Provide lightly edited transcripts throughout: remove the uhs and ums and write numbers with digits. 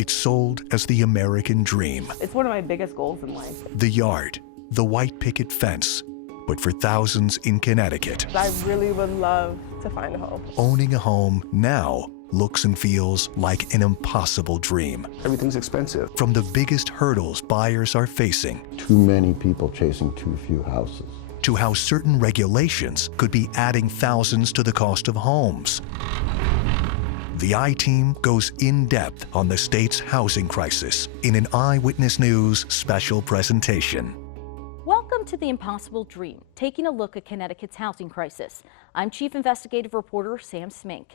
It's sold as the American dream. It's one of my biggest goals in life. The yard, the white picket fence. But for thousands in Connecticut, I really would love to find a home. owning a home now looks and feels like an impossible dream. Everything's expensive. From the biggest hurdles buyers are facing, Too many people chasing too few houses. to how certain regulations could be adding thousands to the cost of homes. The I-Team goes in-depth on the state's housing crisis in an Eyewitness News special presentation. Welcome to The Impossible Dream, taking a look at Connecticut's housing crisis. I'm Chief Investigative Reporter Sam Smink.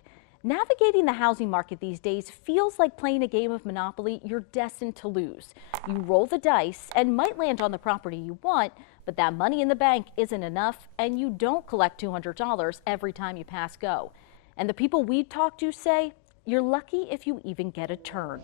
Navigating the housing market these days feels like playing a game of Monopoly you're destined to lose. You roll the dice and might land on the property you want, but that money in the bank isn't enough, and you don't collect $200 every time you pass go. And the people we talk to say, you're lucky if you even get a turn.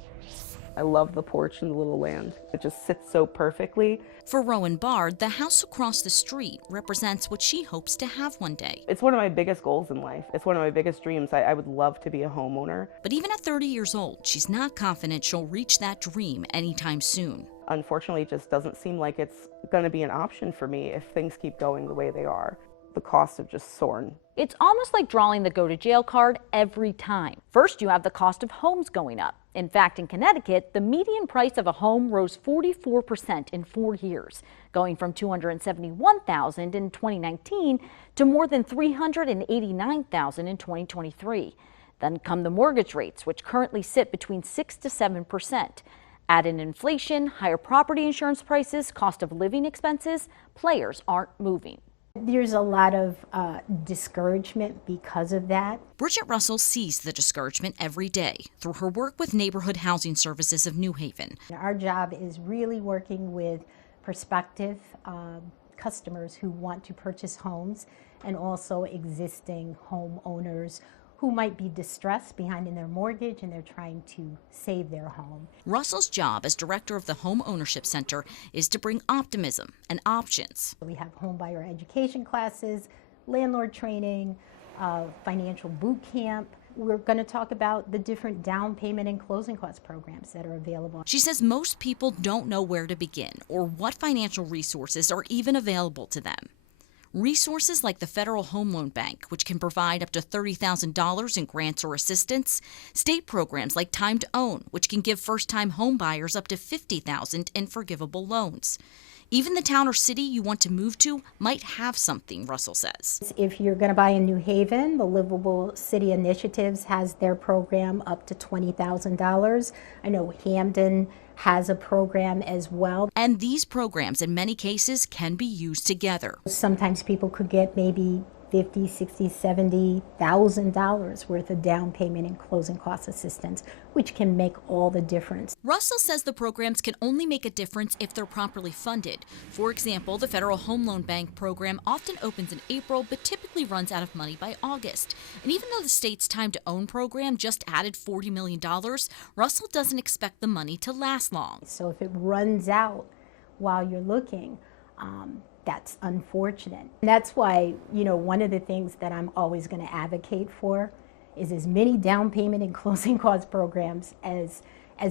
I love the porch and the little land. It just sits so perfectly. For Rowan Bard, the house across the street represents what she hopes to have one day. It's one of my biggest goals in life. It's one of my biggest dreams. I would love to be a homeowner. But even at 30 years old, she's not confident she'll reach that dream anytime soon. Unfortunately, it just doesn't seem like it's going to be an option for me if things keep going the way they are. The costs have just soared. It's almost like drawing the go-to-jail card every time. First, you have the cost of homes going up. In fact, in Connecticut, the median price of a home rose 44% in 4 years, going from $271,000 in 2019 to more than $389,000 in 2023. Then come the mortgage rates, which currently sit between 6 to 7%. Add in inflation, higher property insurance prices, cost of living expenses, players aren't moving. There's a lot of discouragement because of that. Bridget Russell sees the discouragement every day through her work with Neighborhood Housing Services of New Haven. Our job is really working with prospective customers who want to purchase homes and also existing homeowners who might be distressed behind in their mortgage and they're trying to save their home. Russell's job as director of the Home Ownership Center is to bring optimism and options. We have home buyer education classes, landlord training, financial boot camp. We're going to talk about the different down payment and closing cost programs that are available. She says most people don't know where to begin or what financial resources are even available to them. Resources like the Federal Home Loan Bank, which can provide up to $30,000 in grants or assistance, state programs like Time to Own, which can give first-time home buyers up to $50,000 in forgivable loans. Even the town or city you want to move to might have something, Russell says. If you're going to buy in New Haven, the Livable City Initiatives has their program up to $20,000. I know Hamden has a program as well. And these programs, in many cases, can be used together. Sometimes people could get maybe $50,000, $60,000, $70,000 worth of down payment and closing cost assistance, which can make all the difference. Russell says the programs can only make a difference if they're properly funded. For example, the Federal Home Loan Bank program often opens in April, but typically runs out of money by August. And even though the state's Time to Own program just added $40 million, Russell doesn't expect the money to last long. So if it runs out while you're looking, that's unfortunate. And that's why, one of the things that I'm always going to advocate for is as many down payment and closing cost programs as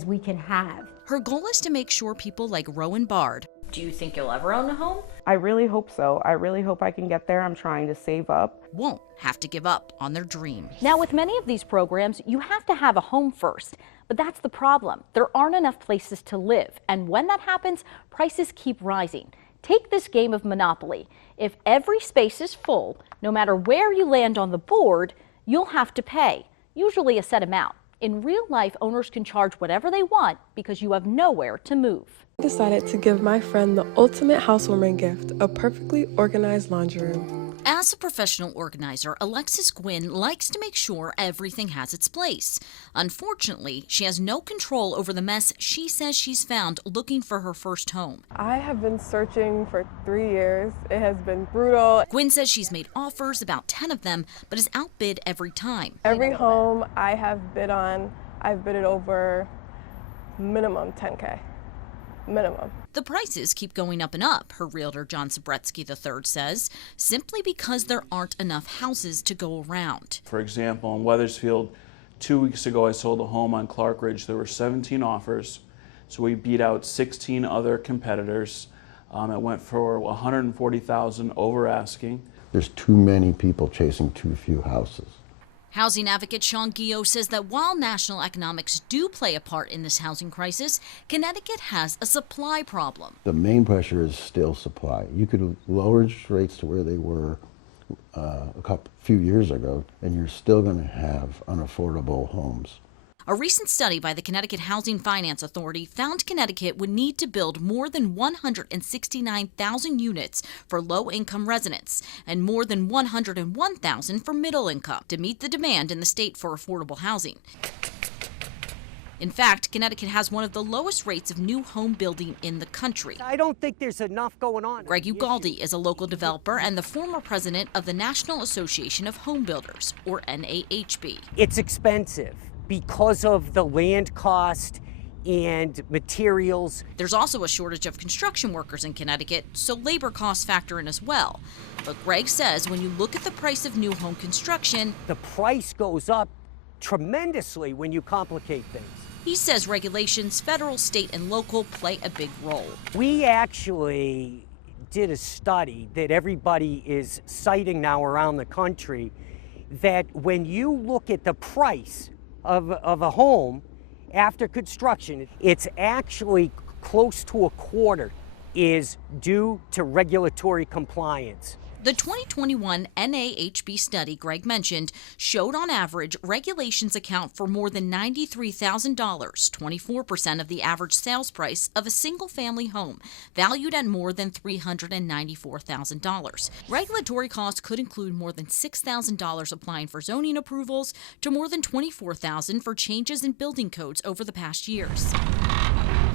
we can have. Her goal is to make sure people like Rowan Bard. Do you think you'll ever own a home? I really hope so. I really hope I can get there. I'm trying to save up. Won't have to give up on their dream. Now, with many of these programs, you have to have a home first. But that's the problem. There aren't enough places to live. And when that happens, prices keep rising. Take this game of Monopoly. If every space is full, no matter where you land on the board, you'll have to pay, usually a set amount. In real life, owners can charge whatever they want because you have nowhere to move. I decided to give my friend the ultimate housewarming gift, a perfectly organized laundry room. As a professional organizer, Alexis Gwynn likes to make sure everything has its place. Unfortunately, she has no control over the mess she says she's found looking for her first home. I have been searching for 3 years. It has been brutal. Gwynn says she's made offers, about 10 of them, but is outbid every time. Every home I have bid on, I've bid it over minimum $10K. Minimum. The prices keep going up and up, her realtor John Sabretsky III says, simply because there aren't enough houses to go around. For example, in Weathersfield, 2 weeks ago, I sold a home on Clark Ridge. There were 17 offers, so we beat out 16 other competitors. It went for $140,000 over asking. There's too many people chasing too few houses. Housing advocate Sean Guillot says that while national economics do play a part in this housing crisis, Connecticut has a supply problem. The main pressure is still supply. You could lower interest rates to where they were few years ago, and you're still going to have unaffordable homes. A recent study by the Connecticut Housing Finance Authority found Connecticut would need to build more than 169,000 units for low-income residents and more than 101,000 for middle income to meet the demand in the state for affordable housing. In fact, Connecticut has one of the lowest rates of new home building in the country. I don't think there's enough going on. Greg Ugalde is a local developer and the former president of the National Association of Home Builders, or NAHB. It's expensive because of the land cost and materials. There's also a shortage of construction workers in Connecticut, so labor costs factor in as well. But Greg says when you look at the price of new home construction, the price goes up tremendously when you complicate things. He says regulations, federal, state, and local, play a big role. We actually did a study that everybody is citing now around the country, that when you look at the price of a home after construction, it's actually close to a quarter is due to regulatory compliance. The 2021 NAHB study Greg mentioned showed on average regulations account for more than $93,000, 24% of the average sales price of a single-family home, valued at more than $394,000. Regulatory costs could include more than $6,000 applying for zoning approvals to more than $24,000 for changes in building codes over the past years.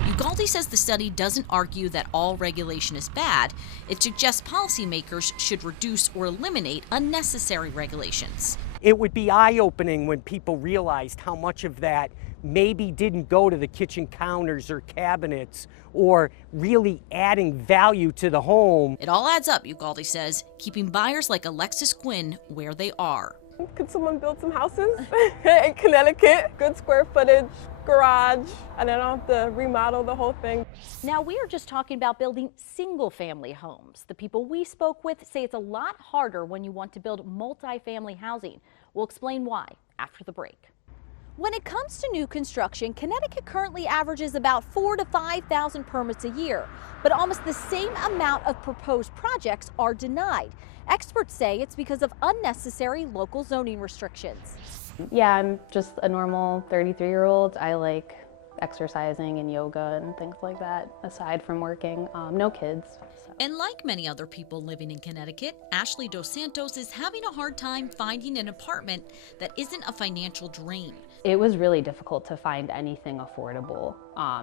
Ugalde says the study doesn't argue that all regulation is bad. It suggests policymakers should reduce or eliminate unnecessary regulations. It would be eye-opening when people realized how much of that maybe didn't go to the kitchen counters or cabinets or really adding value to the home. It all adds up, Ugalde says, keeping buyers like Alexis Quinn where they are. Could someone build some houses in Connecticut? Good square footage, garage, and I don't have to remodel the whole thing. Now, we are just talking about building single-family homes. The people we spoke with say it's a lot harder when you want to build multi-family housing. We'll explain why after the break. When it comes to new construction, Connecticut currently averages about 4,000 to 5,000 permits a year, but almost the same amount of proposed projects are denied. Experts say it's because of unnecessary local zoning restrictions. Yeah, I'm just a normal 33-year-old. I like exercising and yoga and things like that, aside from working. No kids. So. And like many other people living in Connecticut, Ashley Dos Santos is having a hard time finding an apartment that isn't a financial drain. It was really difficult to find anything affordable.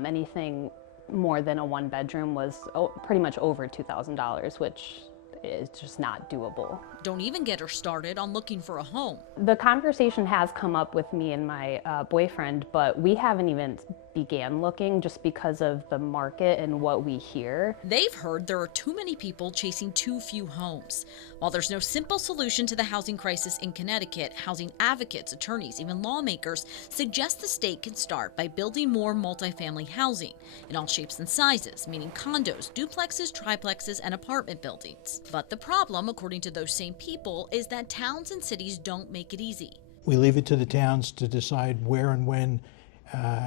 Anything more than a one-bedroom was pretty much over $2,000, which is just not doable. Don't even get her started on looking for a home. The conversation has come up with me and my boyfriend, but we haven't even began looking just because of the market and what we hear. They've heard there are too many people chasing too few homes. While there's no simple solution to the housing crisis in Connecticut, housing advocates, attorneys, even lawmakers suggest the state can start by building more multifamily housing in all shapes and sizes, meaning condos, duplexes, triplexes, and apartment buildings. But the problem, according to those same people, is that towns and cities don't make it easy. We leave it to the towns to decide where and when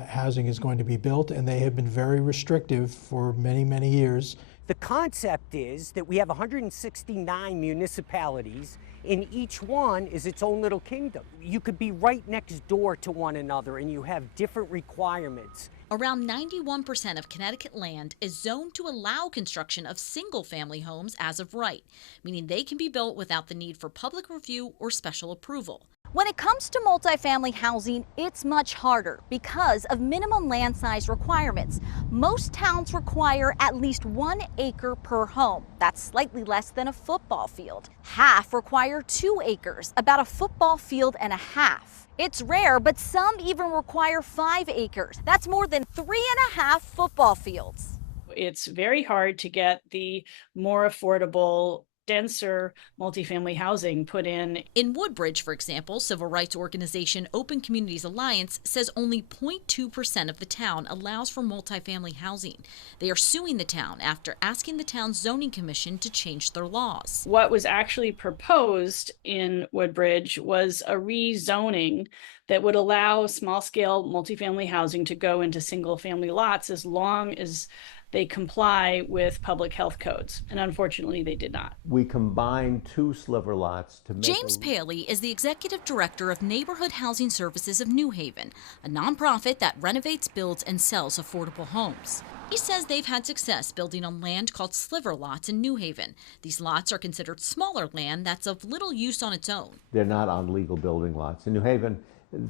housing is going to be built, and they have been very restrictive for many, many years. The concept is that we have 169 municipalities, and each one is its own little kingdom. You could be right next door to one another, and you have different requirements. Around 91% of Connecticut land is zoned to allow construction of single-family homes as of right, meaning they can be built without the need for public review or special approval. When it comes to multifamily housing, it's much harder because of minimum land size requirements. Most towns require at least 1 acre per home. That's slightly less than a football field. Half require 2 acres, about a football field and a half. It's rare, but some even require 5 acres. That's more than 3.5 football fields. It's very hard to get the more affordable denser multifamily housing put in. In Woodbridge, for example, civil rights organization Open Communities Alliance says only 0.2% of the town allows for multifamily housing. They are suing the town after asking the town's zoning commission to change their laws. What was actually proposed in Woodbridge was a rezoning that would allow small-scale multifamily housing to go into single-family lots as long as they comply with public health codes, and unfortunately they did not. We combined 2 sliver lots to make James Paley is the executive director of Neighborhood Housing Services of New Haven, a nonprofit that renovates, builds, and sells affordable homes. He says they've had success building on land called sliver lots in New Haven. These lots are considered smaller land that's of little use on its own. They're not on legal building lots. In New Haven,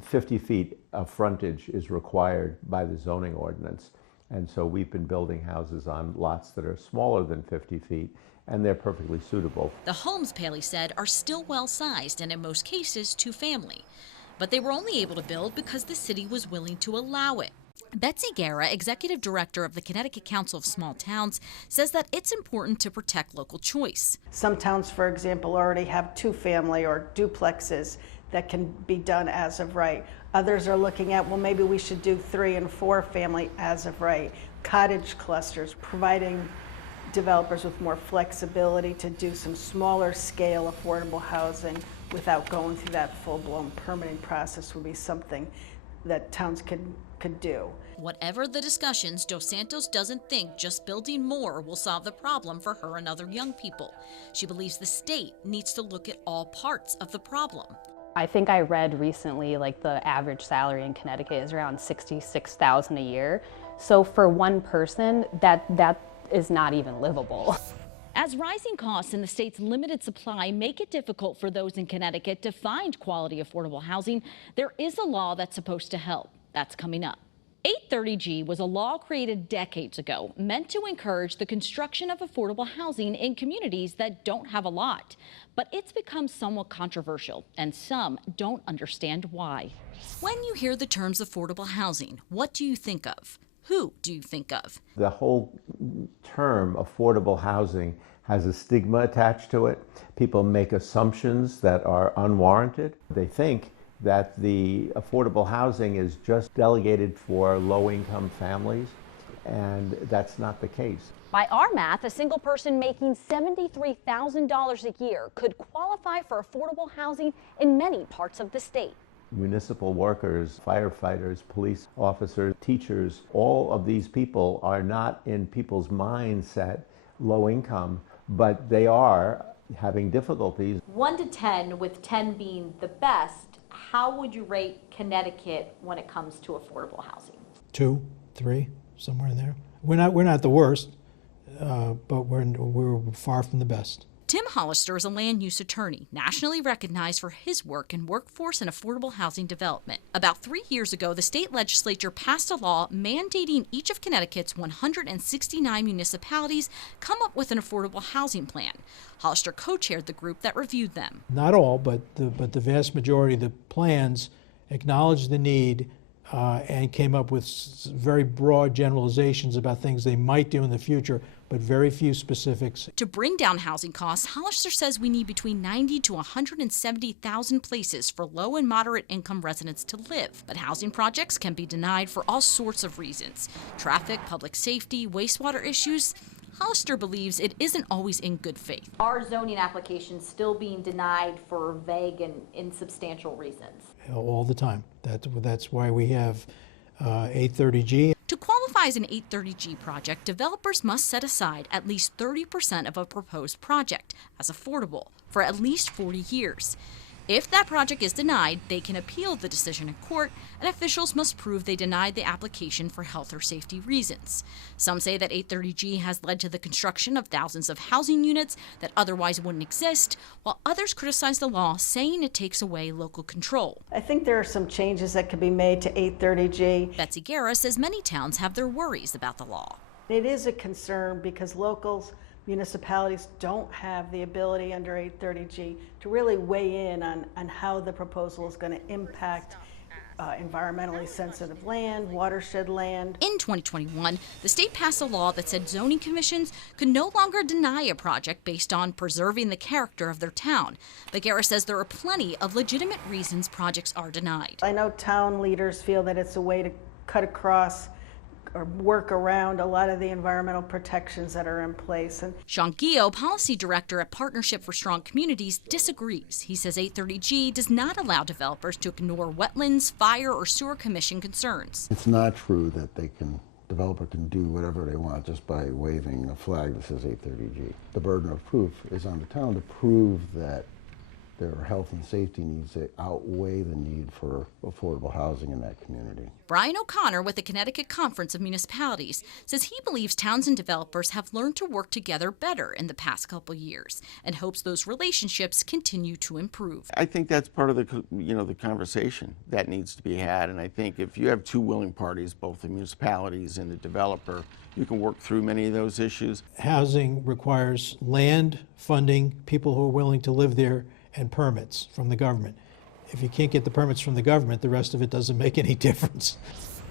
50 feet of frontage is required by the zoning ordinance. And so we've been building houses on lots that are smaller than 50 feet, and they're perfectly suitable. The homes, Paley said, are still well-sized and in most cases two-family. But they were only able to build because the city was willing to allow it. Betsy Guerra, executive director of the Connecticut Council of Small Towns, says that it's important to protect local choice. Some towns, for example, already have 2-family or duplexes that can be done as of right. Others are looking at, well, maybe we should do 3 and 4 family as of right. Cottage clusters, providing developers with more flexibility to do some smaller scale affordable housing without going through that full-blown permitting process would be something that towns could do. Whatever the discussions, Dos Santos doesn't think just building more will solve the problem for her and other young people. She believes the state needs to look at all parts of the problem. I think I read recently, like, the average salary in Connecticut is around $66,000 a year. So for one person, that is not even livable. As rising costs and the state's limited supply make it difficult for those in Connecticut to find quality affordable housing, there is a law that's supposed to help. That's coming up. 830G was a law created decades ago meant to encourage the construction of affordable housing in communities that don't have a lot. But it's become somewhat controversial, and some don't understand why. When you hear the terms affordable housing, what do you think of? Who do you think of? The whole term affordable housing has a stigma attached to it. People make assumptions that are unwarranted. They think that the affordable housing is just delegated for low-income families, and that's not the case. By our math, a single person making $73,000 a year could qualify for affordable housing in many parts of the state. Municipal workers, firefighters, police officers, teachers, all of these people are not in people's mindset low income, but they are having difficulties. 1 to 10, with 10 being the best, how would you rate Connecticut when it comes to affordable housing? 2, 3, somewhere in there. We're not the worst, but we're far from the best. Tim Hollister is a land use attorney, nationally recognized for his work in workforce and affordable housing development. About 3 years ago, the state legislature passed a law mandating each of Connecticut's 169 municipalities come up with an affordable housing plan. Hollister co-chaired the group that reviewed them. Not all, but the vast majority of the plans acknowledged the need and came up with very broad generalizations about things they might do in the future, but very few specifics. To bring down housing costs, Hollister says we need between 90 to 170,000 places for low and moderate income residents to live. But housing projects can be denied for all sorts of reasons: traffic, public safety, wastewater issues. Hollister believes it isn't always in good faith. Are zoning applications still being denied for vague and insubstantial reasons? All the time. That's why we have 830G. To qualify as an 830G project, developers must set aside at least 30% of a proposed project as affordable for at least 40 years. If that project is denied, they can appeal the decision in court, and officials must prove they denied the application for health or safety reasons. Some say that 830G has led to the construction of thousands of housing units that otherwise wouldn't exist, while others criticize the law, saying it takes away local control. I think there are some changes that could be made to 830G. Betsy Guerra says many towns have their worries about the law. It is a concern because municipalities don't have the ability under 830G to really weigh in on how the proposal is going to impact environmentally sensitive land, watershed land. In 2021, the state passed a law that said zoning commissions could no longer deny a project based on preserving the character of their town. But Guerra says there are plenty of legitimate reasons projects are denied. I know town leaders feel that it's a way to cut across or work around a lot of the environmental protections that are in place. And Sean Guillot, policy director at Partnership for Strong Communities, disagrees. He says 830G does not allow developers to ignore wetlands, fire, or sewer commission concerns. It's not true that developer can do whatever they want just by waving a flag that says 830G. The burden of proof is on the town to prove that their health and safety needs that outweigh the need for affordable housing in that community. Brian O'Connor with the Connecticut Conference of Municipalities says he believes towns and developers have learned to work together better in the past couple years and hopes those relationships continue to improve. I think that's part of the conversation that needs to be had, and I think if you have two willing parties, both the municipalities and the developer, you can work through many of those issues. Housing requires land, funding, people who are willing to live there, and permits from the government. If you can't get the permits from the government, the rest of it doesn't make any difference.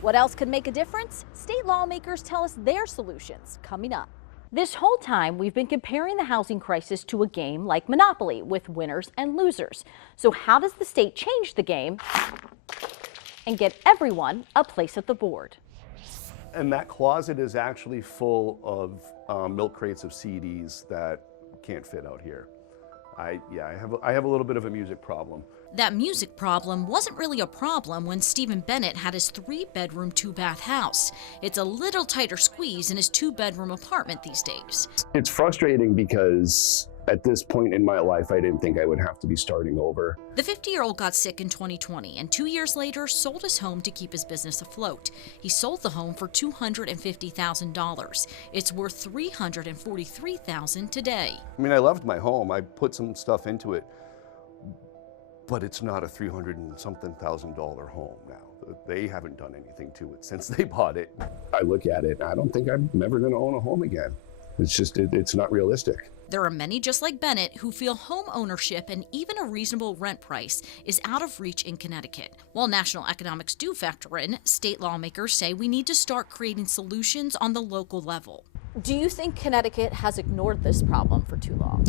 What else could make a difference? State lawmakers tell us their solutions coming up. This whole time, we've been comparing the housing crisis to a game like Monopoly with winners and losers. So how does the state change the game and get everyone a place at the board? And that closet is actually full of milk crates of CDs that can't fit out here. I have a little bit of a music problem. That music problem wasn't really a problem when Stephen Bennett had his 3-bedroom, 2-bath house. It's a little tighter squeeze in his 2-bedroom apartment these days. It's frustrating because at this point in my life, I didn't think I would have to be starting over. The 50-year-old got sick in 2020 and 2 years later sold his home to keep his business afloat. He sold the home for $250,000. It's worth $343,000 today. I mean, I loved my home. I put some stuff into it, but it's not a $300,000 home now. They haven't done anything to it since they bought it. I look at it, and I don't think I'm ever going to own a home again. It's just, it's not realistic. There are many just like Bennett who feel home ownership and even a reasonable rent price is out of reach in Connecticut. While national economics do factor in, state lawmakers say we need to start creating solutions on the local level. Do you think Connecticut has ignored this problem for too long?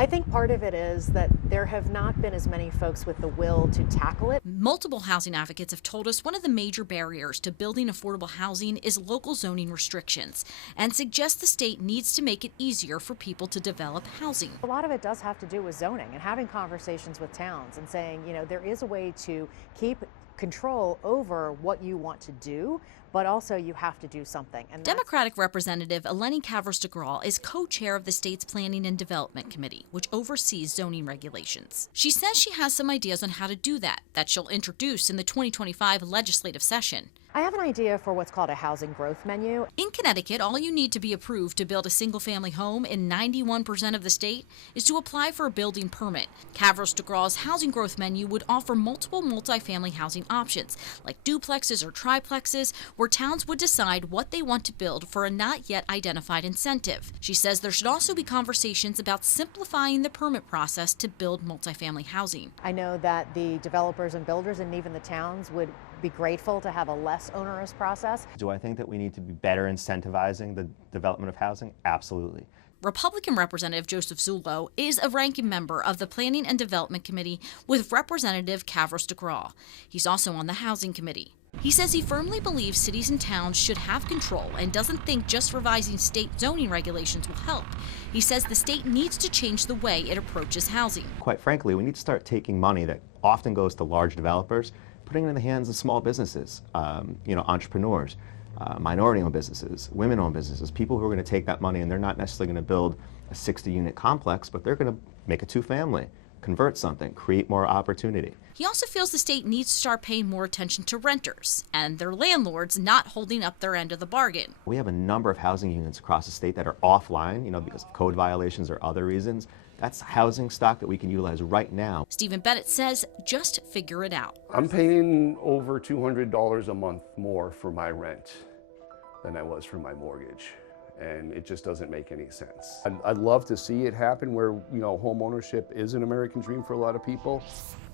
I think part of it is that there have not been as many folks with the will to tackle it. Multiple housing advocates have told us one of the major barriers to building affordable housing is local zoning restrictions and suggest the state needs to make it easier for people to develop housing. A lot of it does have to do with zoning and having conversations with towns and saying, you know, there is a way to keep control over what you want to do, but also you have to do something. And Democratic Representative Eleni Kavros-DeGraw is co-chair of the state's Planning and Development Committee, which oversees zoning regulations. She says she has some ideas on how to do that she'll introduce in the 2025 legislative session. I have an idea for what's called a housing growth menu. In Connecticut, all you need to be approved to build a single-family home in 91% of the state is to apply for a building permit. Kavros-DeGraw's housing growth menu would offer multiple multifamily housing options, like duplexes or triplexes, where towns would decide what they want to build for a not yet identified incentive. She says there should also be conversations about simplifying the permit process to build multifamily housing. I know that the developers and builders and even the towns would be grateful to have a less onerous process. Do I think that we need to be better incentivizing the development of housing? Absolutely. Republican Representative Joseph Zullo is a ranking member of the Planning and Development Committee with Representative Kavros-DeGraw. He's also on the Housing Committee. He says he firmly believes cities and towns should have control and doesn't think just revising state zoning regulations will help. He says the state needs to change the way it approaches housing. Quite frankly, we need to start taking money that often goes to large developers, putting it in the hands of small businesses, entrepreneurs, minority-owned businesses, women-owned businesses, people who are going to take that money and they're not necessarily going to build a 60-unit complex, but they're going to make a 2-family, convert something, create more opportunity. He also feels the state needs to start paying more attention to renters and their landlords not holding up their end of the bargain. We have a number of housing units across the state that are offline, because of code violations or other reasons. That's housing stock that we can utilize right now. Stephen Bennett says just figure it out. I'm paying over $200 a month more for my rent than I was for my mortgage. And it just doesn't make any sense. I'd love to see it happen where, home ownership is an American dream for a lot of people.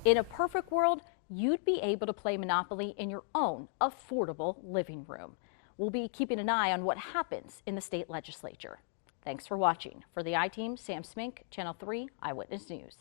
In a perfect world, you'd be able to play Monopoly in your own affordable living room. We'll be keeping an eye on what happens in the state legislature. Thanks for watching. For the I-Team, Sam Smink, Channel 3 Eyewitness News.